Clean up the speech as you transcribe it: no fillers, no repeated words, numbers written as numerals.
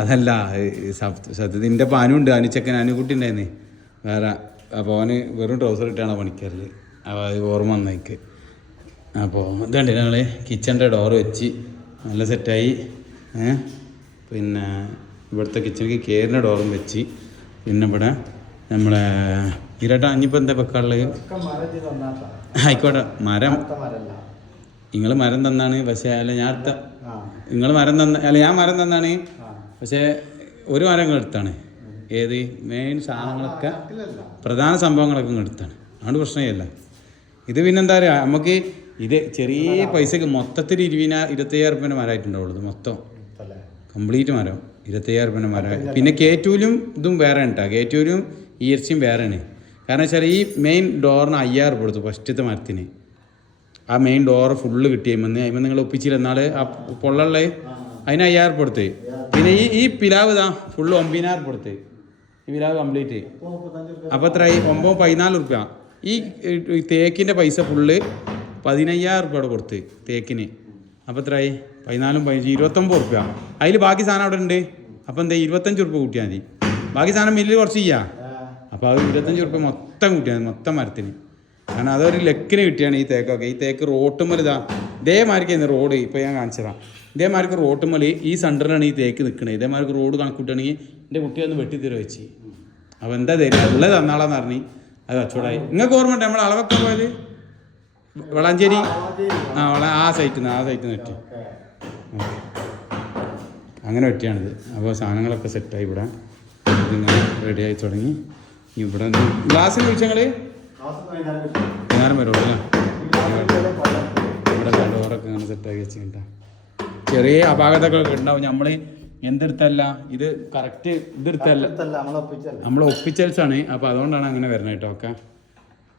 അതല്ല സത്യത്തിൽ എൻ്റെ പാനുണ്ട് അനുച്ചക്കൻ അനുകുട്ടി ഉണ്ടായിരുന്നേ വേറെ. അപ്പോൾ അവന് വെറും ട്രൗസർ ഇട്ടാണ് പണിക്കാറിൽ. അപ്പോൾ അത് ഓർമ്മ വന്നേക്ക്. അപ്പോൾ ഇതുണ്ട് ഞങ്ങൾ കിച്ചൻ്റെ ഡോറ് വെച്ച് നല്ല സെറ്റായി. പിന്നെ ഇവിടുത്തെ കിച്ചണിക്ക് കയറിൻ്റെ ഡോറും വെച്ച്. പിന്നെ ഇവിടെ നമ്മളെ ഇരട്ട അഞ്ഞിപ്പോൾ എന്താ വെക്കാനുള്ളത്? ആയിക്കോട്ടെ. മരം നിങ്ങൾ മരം തന്നാണ്. പക്ഷേ അല്ല ഞാൻ നിങ്ങൾ മരം തന്ന അല്ല ഞാൻ മരം തന്നാണ്. പക്ഷേ ഒരു മരം നിങ്ങൾ എടുത്താണ്. ഏത് മെയിൻ സാധനങ്ങളൊക്കെ പ്രധാന സംഭവങ്ങളൊക്കെ നിങ്ങൾ എടുത്താണ്. അതുകൊണ്ട് പ്രശ്നമില്ല. ഇത് പിന്നെന്താ പറയുക, നമുക്ക് ഇത് ചെറിയ പൈസക്ക് മൊത്തത്തിൽ 25,000 റുപ്യേൻ്റെ മരമായിട്ടുണ്ടാവുള്ളൂ. മൊത്തം കംപ്ലീറ്റ് മരം 25,000 റുപ്യേൻ്റെ മരം. പിന്നെ കേറ്റൂലും ഇതും വേറെ കേട്ടോ. കേറ്റൂലും ഈർച്ചയും വേറെയാണ്. കാരണം വെച്ചാൽ ഈ മെയിൻ ഡോറിന് 5,000 റുപ്യ കൊടുത്തു ഫസ്റ്റത്തെ മരത്തിന്. ആ മെയിൻ ഡോറ് ഫുള്ള് കിട്ടിയമെന്ന് അതിന് നിങ്ങൾ ഒപ്പിച്ചില്ല എന്നാൽ ആ പൊള്ളുള്ള അതിന് 5,000 റുപ്യ കൊടുത്ത്. പിന്നെ ഈ പിലാവ് ഇതാ ഫുള്ള് 9,000 റുപ്യ കൊടുത്ത്. ഈ പിലാവ് കംപ്ലീറ്റ് അപ്പോൾ എത്രയായി? 14 റുപ്യ. ഈ തേക്കിൻ്റെ പൈസ ഫുള്ള് 15,000 റുപ്യ കൊടുത്ത് തേക്കിന്. അപ്പോൾ എത്രയായി? 14, 15, 29 റുപ്യ. അതിൽ ബാക്കി സാധനം അവിടെ ഉണ്ട്. അപ്പോൾ എന്താ 25 റുപ്യ കൂട്ടിയാൽ മതി. ബാക്കി സാധനം മില്ലിൽ കുറച്ച് ചെയ്യാം. അപ്പോൾ അത് 25 റുപ്യ മൊത്തം കൂട്ടിയാൽ മതി, മൊത്തം മരത്തിന്. കാരണം അതൊരു ലെക്കിന് കിട്ടിയാണ് ഈ തേക്കൊക്കെ. ഈ തേക്ക് റോട്ടുമ്മൽ ഇതാ ഇതേമാതിരിക്കായിരുന്നു റോഡ്. ഇപ്പോൾ ഞാൻ കാണിച്ചതാണ്. ഇതേമാതിരിക്ക് റോട്ടുമ്മൽ ഈ സെൻറ്ററിലാണ് ഈ തേക്ക് നിൽക്കുന്നത്. ഇതേമാതിരിക്ക് റോഡ് കണക്കൂട്ടുകയാണെങ്കിൽ എൻ്റെ കുട്ടി ഒന്ന് വെട്ടിത്തരുക വെച്ച്. അപ്പോൾ എന്താ തരിക ഉള്ളത് തന്നാളെന്ന് പറഞ്ഞ് അത് കച്ചവടമായി. നിങ്ങൾക്ക് ഓർമ്മ ഉണ്ട് നമ്മൾ അളവൊക്കെ പോയത് വളാഞ്ചേരി? ആ സൈറ്റിൽ നിന്ന് വെട്ടി. അങ്ങനെ വെട്ടിയാണിത്. അപ്പോൾ സാധനങ്ങളൊക്കെ സെറ്റായി. ഇവിടെ ഇതിങ്ങനെ റെഡിയായി തുടങ്ങി. ഇവിടെ ഗ്ലാസ്സിൽ വിളിച്ചങ്ങൾ നേരം വരുള്ളൂ അല്ലേ? ഇവിടെ ഡോറൊക്കെ അങ്ങനെ സെറ്റാക്കി വെച്ചിട്ടാ. ചെറിയ അപാകതകളൊക്കെ ഉണ്ടാവും. നമ്മൾ എന്തെടുത്തല്ല ഇത് കറക്റ്റ് ഇതെടുത്തല്ല, നമ്മൾ ഒപ്പിച്ചൽസാണ്. അപ്പോൾ അതുകൊണ്ടാണ് അങ്ങനെ വരുന്നത് കേട്ടോ. ഒക്കെ